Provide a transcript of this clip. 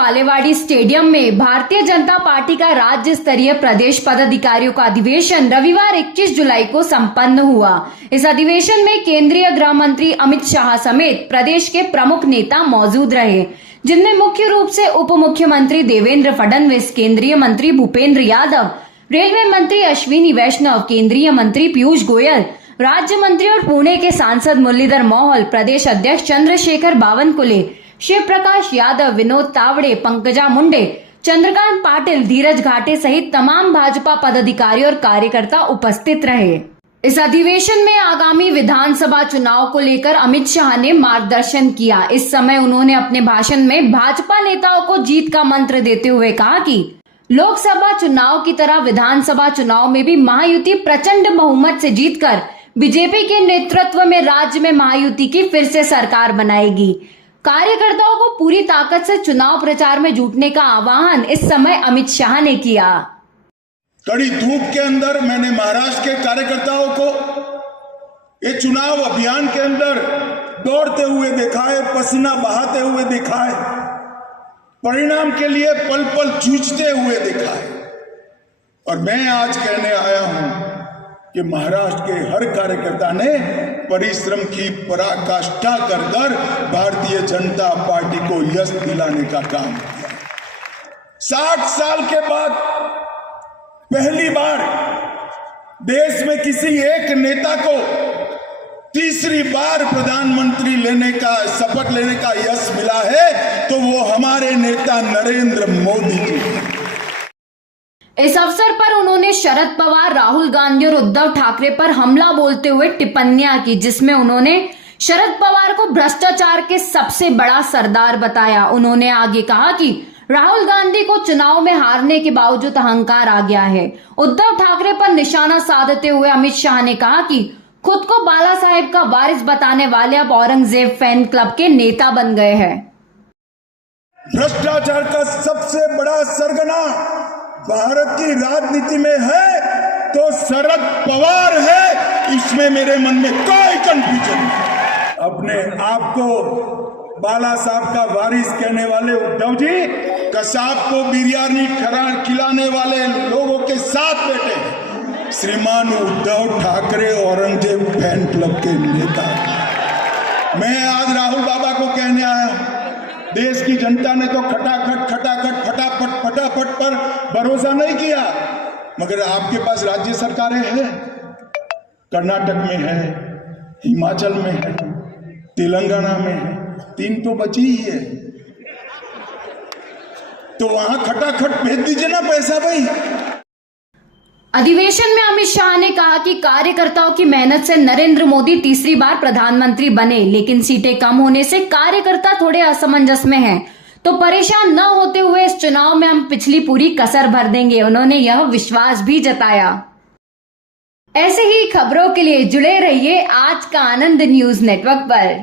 Balewadi stadium में Bharatiya Janata party का राज्य स्तरीय प्रदेश पदाधिकारियों का अधिवेशन रविवार 21 जुलाई को संपन्न हुआ। इस अधिवेशन में केंद्रीय गृह मंत्री अमित शाह समेत प्रदेश के प्रमुख नेता मौजूद रहे, जिनमें मुख्य रूप से उप मुख्यमंत्री देवेंद्र फडणवीस, केंद्रीय मंत्री भूपेंद्र यादव, रेलवे मंत्री अश्विनी वैष्णव, केंद्रीय मंत्री पीयूष गोयल, राज्य मंत्री और पुणे के सांसद मुरलीधर मोहोल, प्रदेश अध्यक्ष चंद्रशेखर बावनकुले, शिव प्रकाश यादव, विनोद तावड़े, पंकजा मुंडे, चंद्रकांत पाटिल, धीरज घाटे सहित तमाम भाजपा पदाधिकारी और कार्यकर्ता उपस्थित रहे। इस अधिवेशन में आगामी विधानसभा चुनाव को लेकर अमित शाह ने मार्गदर्शन किया। इस समय उन्होंने अपने भाषण में भाजपा नेताओं को जीत का मंत्र देते हुए कहा कि लोकसभा चुनाव की तरह विधानसभा चुनाव में भी महायुति प्रचंड बहुमत से जीतकर बीजेपी के नेतृत्व में राज्य में महायुति की फिर से सरकार बनाएगी। कार्यकर्ताओं को पूरी ताकत से चुनाव प्रचार में जुटने का आह्वान इस समय अमित शाह ने किया। कड़ी धूप के अंदर मैंने महाराष्ट्र के कार्यकर्ताओं को ये चुनाव अभियान के अंदर दौड़ते हुए देखा है, पसीना बहाते हुए देखा है, परिणाम के लिए पल पल जूझते हुए देखा है। और मैं आज कहने आया हूं कि महाराष्ट्र के हर कार्यकर्ता ने परिश्रम की पराकाष्ठा कर कर भारतीय जनता पार्टी को यश दिलाने का काम किया। 60 साल के बाद पहली बार देश में किसी एक नेता को तीसरी बार प्रधानमंत्री लेने का शपथ लेने का यश मिला है, तो वो हमारे नेता नरेंद्र मोदी जी। इस अवसर पर उन्होंने शरद पवार, राहुल गांधी और उद्धव ठाकरे पर हमला बोलते हुए टिप्पणियां की, जिसमें उन्होंने शरद पवार को भ्रष्टाचार के सबसे बड़ा सरदार बताया। उन्होंने आगे कहा कि राहुल गांधी को चुनाव में हारने के बावजूद अहंकार आ गया है। उद्धव ठाकरे पर निशाना साधते हुए अमित शाह ने कहा कि खुद को बाला साहेब का वारिस बताने वाले अब औरंगजेब फैन क्लब के नेता बन गए हैं। भ्रष्टाचार का सबसे बड़ा सरगना भारत की राजनीति में है तो शरद पवार है, इसमें मेरे मन में कोई कंफ्यूजन नहीं। अपने आप को बाला साहब का वारिस कहने वाले उद्धव जी कसाब को बिरयानी खिलाने वाले लोगों के साथ बैठे हैं। श्रीमान उद्धव ठाकरे औरंगजेब फैन क्लब के नेता। मैं आज राहुल बाबा को कहने आया, देश की जनता ने तो खटाखट फटाफट पर भरोसा नहीं किया, मगर आपके पास राज्य सरकारें हैं, कर्नाटक में है, हिमाचल में है, तेलंगाना में है, 3 तो बची ही है, तो वहां खटाखट भेज दीजिए ना पैसा भाई। अधिवेशन में अमित शाह ने कहा कि कार्यकर्ताओं की मेहनत से नरेंद्र मोदी तीसरी बार प्रधानमंत्री बने, लेकिन सीटें कम होने से कार्यकर्ता थोड़े असमंजस में हैं, तो परेशान न होते हुए इस चुनाव में हम पिछली पूरी कसर भर देंगे। उन्होंने यह विश्वास भी जताया। ऐसे ही खबरों के लिए जुड़े रहिए आज का आनंद न्यूज नेटवर्क पर।